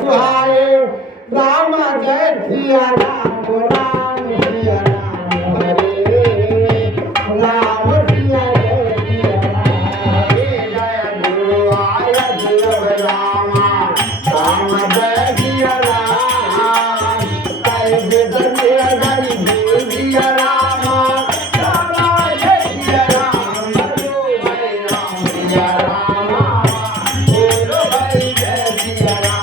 सुहाए राम जय सिया राम राम सिया राम हरे राम सिया जय सिया राम जय गुरु आय देव रामा राम जय सिया राम जय जय हरि बोल सिया रामा राम जय सिया राम बोलो भाई राम सिया रामा बोलो भाई जय सिया राम